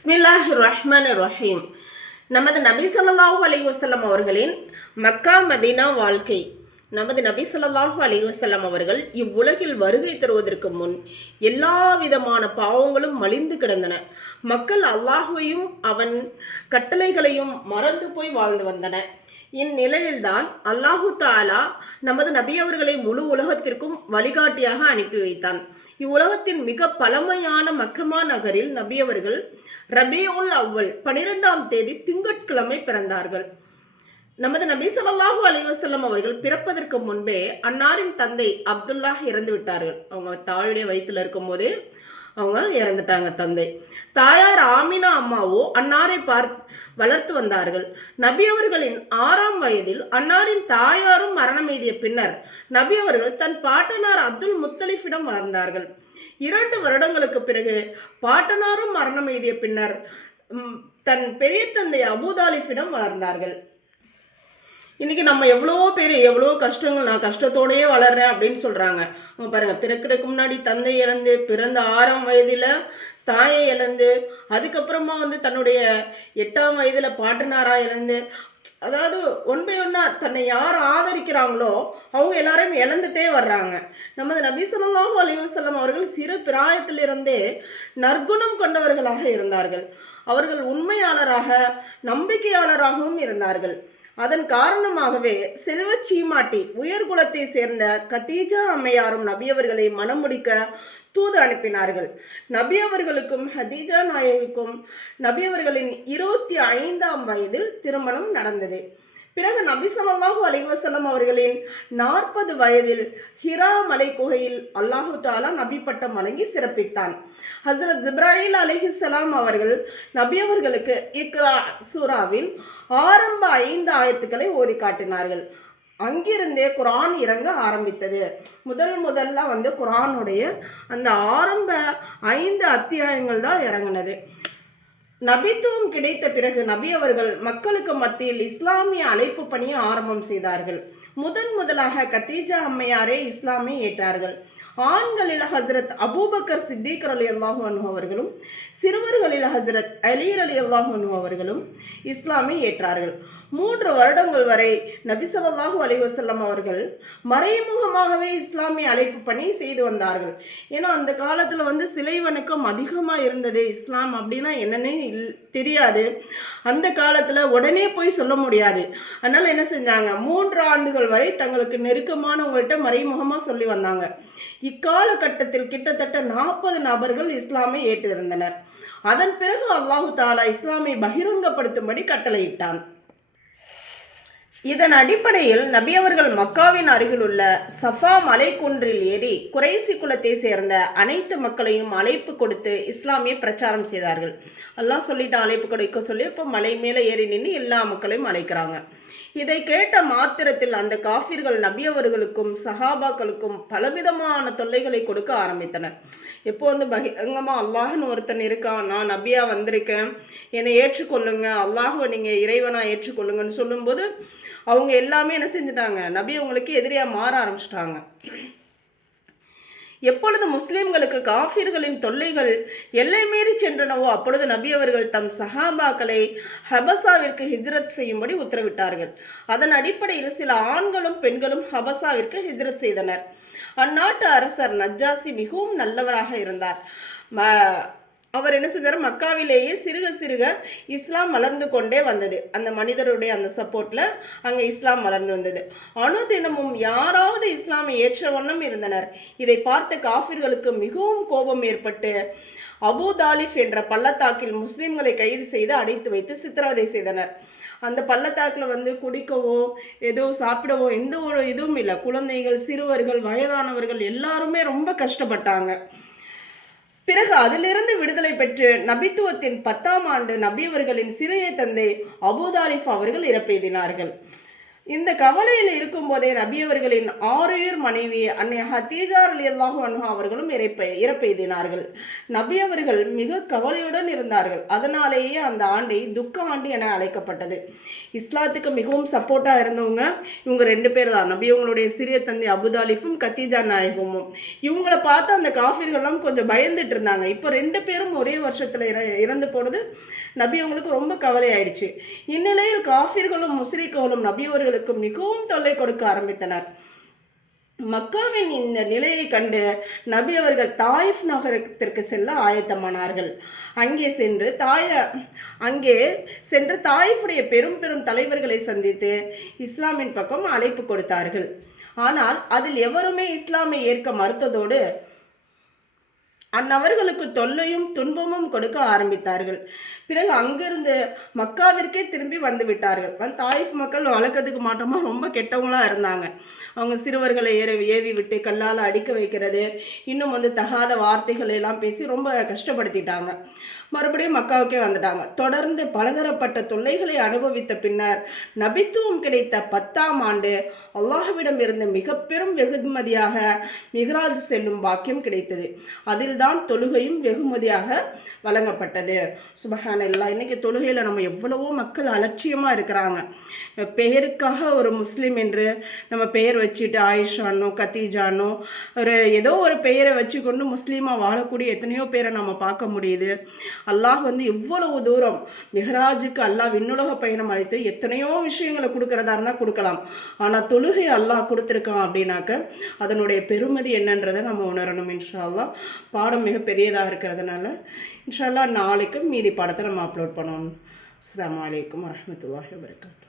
பிஸ்மில்லாஹிர் ரஹ்மானிர் ரஹீம். நமது நபி ஸல்லல்லாஹு அலைஹி வஸல்லம் அவர்களின் மக்கா மதீனா வாழ்க்கை. நமது நபி ஸல்லல்லாஹு அலைஹி வஸல்லம் அவர்கள் இவ்வுலகில் வருகை தருவதற்கு முன் எல்லா விதமான பாவங்களும் மலிந்து கிடந்தன. மக்கள் அல்லாஹுவையும் அவன் கட்டளைகளையும் மறந்து போய் வாழ்ந்து வந்தன. இந்நிலையில்தான் அல்லாஹு தாலா நமது நபி அவர்களை முழு உலகத்திற்கும் வழிகாட்டியாக அனுப்பி வைத்தான். இவ்வுலகத்தின் மிக பழமையான மக்கமா நகரில் நபி அவர்கள் ரபியுல் அவ்வல் 12ஆம் தேதி திங்கட்கிழமை பிறந்தார்கள். நமது நபி ஸல்லல்லாஹு அலைஹி வஸல்லம் அவர்கள் பிறப்பதற்கு முன்பே அன்னாரின் தந்தை அப்துல்லா இறந்து விட்டார்கள். அவங்க தாயுடைய வயிற்றில் இருக்கும் போதே அவங்க இறந்துட்டாங்க தந்தை. தாயார் ஆமினா அம்மாவோ அன்னாரை வளர்த்து வந்தார்கள். நபி அவர்களின் 6ஆம் வயதில் அன்னாரின் தாயாரும் மரணம் எய்திய பின்னர் நபி அவர்கள் தன் பாட்டனார் அப்துல் முத்தலிஃபிடம் வளர்ந்தார்கள். 2 வருடங்களுக்கு பிறகு பாட்டனாரும் மரணம் எய்திய பின்னர் தன் பெரிய தந்தை அபூதாலிஃபிடம் வளர்ந்தார்கள். இன்னைக்கு நம்ம எவ்வளோ பேர் எவ்வளோ கஷ்டங்கள், நான் கஷ்டத்தோடையே வளர்றேன் அப்படின்னு சொல்கிறாங்க. பாருங்க, பிறக்கிறதுக்கு முன்னாடி தந்தை இழந்து, பிறந்த 6ஆம் வயதில் தாயை இழந்து, அதுக்கப்புறமா தன்னுடைய 8ஆம் வயதில் பாட்டனாராக இழந்து, அதாவது ஒன் பை ஒன்னாக தன்னை யார் ஆதரிக்கிறாங்களோ அவங்க எல்லாரையும் இழந்துட்டே வர்றாங்க. நமது நபி ஸல்லல்லாஹு அலைஹி வஸல்லம் அவர்கள் சிறு பிராயத்திலிருந்தே நற்குணம் கொண்டவர்களாக இருந்தார்கள். அவர்கள் உண்மையாளராக நம்பிக்கையாளராகவும் இருந்தார்கள். அதன் காரணமாகவே செல்வ சீமாட்டி உயர்குலத்தை சேர்ந்த கதீஜா அம்மையாரும் நபியவர்களை மணமுடிக்க தூது அனுப்பினார்கள். நபி அவர்களுக்கும் ஹதீஜா நாயகிக்கும் நபியவர்களின் 25ஆம் வயதில் திருமணம் நடந்தது. பிறகு நபி ஸல்லல்லாஹு அலைஹி வஸல்லம் அவர்களின் 40 வயதில் ஹிரா மலை குகையில் அல்லாஹு தாலா நபி பட்டம் வழங்கி சிறப்பித்தான். ஹஸ்ரத் ஜிப்ராயில் அலைஹிஸ்ஸலாம் அவர்கள் நபி அவர்களுக்கு இக்ரா சூராவின் ஆரம்ப 5 ஆயத்துக்களை ஓதி காட்டினார்கள். அங்கிருந்தே குரான் இறங்க ஆரம்பித்தது. முதல்ல குரானுடைய அந்த ஆரம்ப 5 அத்தியாயங்கள் தான் இறங்கினது. நபித்துவம் கிடைத்த பிறகு நபி அவர்கள் மக்களுக்கு மத்தியில் இஸ்லாமிய அழைப்பு பணியை ஆரம்பம் செய்தார்கள். முதலாக கதீஜா அம்மையாரே இஸ்லாமை ஏற்றார்கள். ஆண்களில் ஹசரத் அபூபக்கர் சித்திக் ரலியல்லாஹு அன்ஹு அவர்களும், சிறுவர்களில் ஹசரத் அலி ரலியல்லாஹு அன்ஹு அவர்களும் இஸ்லாமை ஏற்றார்கள். 3 வருடங்கள் வரை நபி ஸல்லல்லாஹு அலைஹி வஸல்லம் அவர்கள் மறைமுகமாகவே இஸ்லாமிய அழைப்பு பணி செய்து வந்தார்கள். ஏன்னா அந்த காலத்தில் சிலை வணக்கம் அதிகமாக இருந்தது. இஸ்லாம் அப்படின்னா என்னன்னே தெரியாது. அந்த காலத்தில் உடனே போய் சொல்ல முடியாது. அதனால் என்ன செஞ்சாங்க, 3 ஆண்டுகள் வரை தங்களுக்கு நெருக்கமானவங்கள்ட்ட மறைமுகமாக சொல்லி வந்தாங்க. இக்காலகட்டத்தில் கிட்டத்தட்ட 40 நபர்கள் இஸ்லாமை ஏற்றிருந்தனர். அதன் பிறகு அல்லாஹு தாலா இஸ்லாமை பகிரங்கப்படுத்தும்படி கட்டளையிட்டான். இதன் அடிப்படையில் நபி அவர்கள் மக்காவின் அருகில் உள்ள சஃபா மலை குன்றில் ஏறி குறைசி குலத்தை சேர்ந்த அனைத்து மக்களையும் அழைப்பு கொடுத்து இஸ்லாமிய பிரச்சாரம் செய்தார்கள். அல்லாஹ் சொல்லிட்டு அழைப்பு கொடுக்க சொல்லி இப்போ மலை மேலே ஏறி நின்று எல்லா மக்களையும் அழைக்கிறாங்க. இதை கேட்ட மாத்திரத்தில் அந்த காஃபிர்கள் நபி அவர்களுக்கும் சஹாபாக்களுக்கும் பலவிதமான தொல்லைகளை கொடுக்க ஆரம்பித்தனர். எப்போ பகிரங்கமாக அல்லாஹ்னு ஒருத்தன் இருக்கான், நான் நபியா வந்திருக்கேன், என்னை ஏற்றுக்கொள்ளுங்க, அல்லாஹ்வை நீங்கள் இறைவனாக ஏற்றுக்கொள்ளுங்கன்னு சொல்லும்போது அவங்க எல்லாமே என்ன செஞ்சுட்டாங்க, நபி அவங்களுக்கு எதிரியாக மாற ஆரம்பிச்சிட்டாங்க. எப்பொழுது முஸ்லிம்களுக்கு காஃபிர்களின் தொல்லைகள் எல்லை மீறி சென்றனவோ அப்பொழுது நபி அவர்கள் தம் சஹாபாக்களை ஹபசாவிற்கு ஹிஜ்ரத் செய்யும்படி உத்தரவிட்டார்கள். அதன் அடிப்படையில் சில ஆண்களும் பெண்களும் ஹபசாவிற்கு ஹிஜ்ரத் செய்தனர். அந்நாட்டு அரசர் நஜ்ஜாசி மிகவும் நல்லவராக இருந்தார். அவர் என்ன செஞ்சார், மக்காவிலேயே சிறுக இஸ்லாம் வளர்ந்து கொண்டே வந்தது. அந்த மனிதருடைய அந்த சப்போர்ட்டில் அங்கே இஸ்லாம் வளர்ந்து வந்தது. அனுதினமும் யாராவது இஸ்லாமை ஏற்ற வண்ணம் இருந்தனர். இதை பார்த்த காஃபிர்களுக்கு மிகவும் கோபம் ஏற்பட்டு அபூதாலிஃப் என்ற பள்ளத்தாக்கில் முஸ்லிம்களை கைது செய்து அடைத்து வைத்து சித்திரவதை செய்தனர். அந்த பள்ளத்தாக்கில் குடிக்கவோ ஏதோ சாப்பிடவோ எந்த ஒரு இதுவும் இல்லை. குழந்தைகள், சிறுவர்கள், வயதானவர்கள் எல்லாருமே ரொம்ப கஷ்டப்பட்டாங்க. பிறகு அதிலிருந்து விடுதலை பெற்று நபித்துவத்தின் 10ஆம் ஆண்டு நபி அவர்களின் சிறிய தந்தை அபூதாலிஃப் அவர்கள் இறப்பெய்தினார்கள். இந்த கவலையில் இருக்கும்போதே நபி அவர்களின் ஆறுயிர் மனைவி அன்னை ஹதீஜா ரலியல்லாஹு அன்ஹா அவர்களும் இறப்பெய்தினார்கள். நபி அவர்கள் மிக கவலையுடன் இருந்தார்கள். அதனாலேயே அந்த ஆண்டை துக்க ஆண்டு என அழைக்கப்பட்டது. இஸ்லாத்துக்கு மிகவும் சப்போர்ட்டாக இருந்தவங்க இவங்க 2 பேர் தான். நபி அவங்களுடைய சிறிய தந்தை அபுதாலிஃபும் கத்தீஜா நாயகமும். இவங்கள பார்த்து அந்த காஃபிர்கள்லாம் கொஞ்சம் பயந்துட்டு இருந்தாங்க. இப்போ 2 பேரும் ஒரே வருஷத்தில் இறந்து போனது நபி அவங்களுக்கு ரொம்ப கவலை ஆயிடுச்சு. இந்நிலையில் காஃபிர்களும் முஸ்ரிக்குகளும் நபி அவர்களுக்கு மிகவும் தொல்லை கொடுக்க ஆரம்பித்தனர். மக்காவின் இந்த நிலையை கண்டு நபி அவர்கள் தாயிஃப் நகரத்திற்கு செல்ல ஆயத்தமானார்கள். அங்கே சென்று தாயிஃபுடைய பெரும் பெரும் தலைவர்களை சந்தித்து இஸ்லாமின் பக்கம் அழைப்பு கொடுத்தார்கள். ஆனால் அதில் எவருமே இஸ்லாமை ஏற்க மறுத்ததோடு அந்நபர்களுக்கு தொல்லையும் துன்பமும் கொடுக்க ஆரம்பித்தார்கள். பிறகு அங்கிருந்து மக்காவிற்கே திரும்பி வந்து விட்டார்கள். தாயிஃப் மக்கள் வழக்கத்துக்கு மாற்றமாக ரொம்ப கெட்டவங்களாக இருந்தாங்க. அவங்க சிறுவர்களை ஏவி விட்டு கல்லால் அடிக்க வைக்கிறது, இன்னும் தகாத வார்த்தைகள் எல்லாம் பேசி ரொம்ப கஷ்டப்படுத்திட்டாங்க. மறுபடியும் மக்காவுக்கே வந்துட்டாங்க. தொடர்ந்து பலதரப்பட்ட தொல்லைகளை அனுபவித்த பின்னர் நபித்துவம் கிடைத்த 10ஆம் ஆண்டு அல்லாஹ்விடம் இருந்து மிக பெரும் வெகுமதியாக மிஹ்ராஜ் செல்லும் பாக்கியம் கிடைத்தது. அதில்தான் தொழுகையும் வெகுமதியாக வழங்கப்பட்டது. சுபஹானல்லாஹ். இன்னைக்கு தொழுகையில் நம்ம எவ்வளவோ மக்கள் அலட்சியமாக இருக்கிறாங்க. பெயருக்காக ஒரு முஸ்லீம் என்று நம்ம பெயர் வச்சுட்டு ஆயிஷானோ கத்தீஜானோ ஏதோ ஒரு பெயரை வச்சு கொண்டு முஸ்லீமாக வாழக்கூடிய எத்தனையோ பேரை நம்ம பார்க்க முடியுது. அல்லாஹ் எவ்வளவு தூரம் மிஹ்ராஜுக்கு அல்லாஹ் விண்ணுலக பயணம் அழைத்து எத்தனையோ விஷயங்களை கொடுக்கறதா இருந்தால் கொடுக்கலாம். ஆனால் தொழுகை அல்லாஹ் கொடுத்துருக்கான் அப்படின்னாக்க அதனுடைய பெருமதி என்னன்றதை நம்ம உணரணும். இன்ஷா அல்லாஹ். பாடம் மிக பெரியதாக இருக்கிறதுனால இன்ஷா அல்லாஹ் நாளைக்கு மீதி பாடத்தை நம்ம அப்லோட் பண்ணணும். அஸ்ஸலாமு அலைக்கும் வரஹ்மத்துல்லாஹி வபரகாத்துஹு.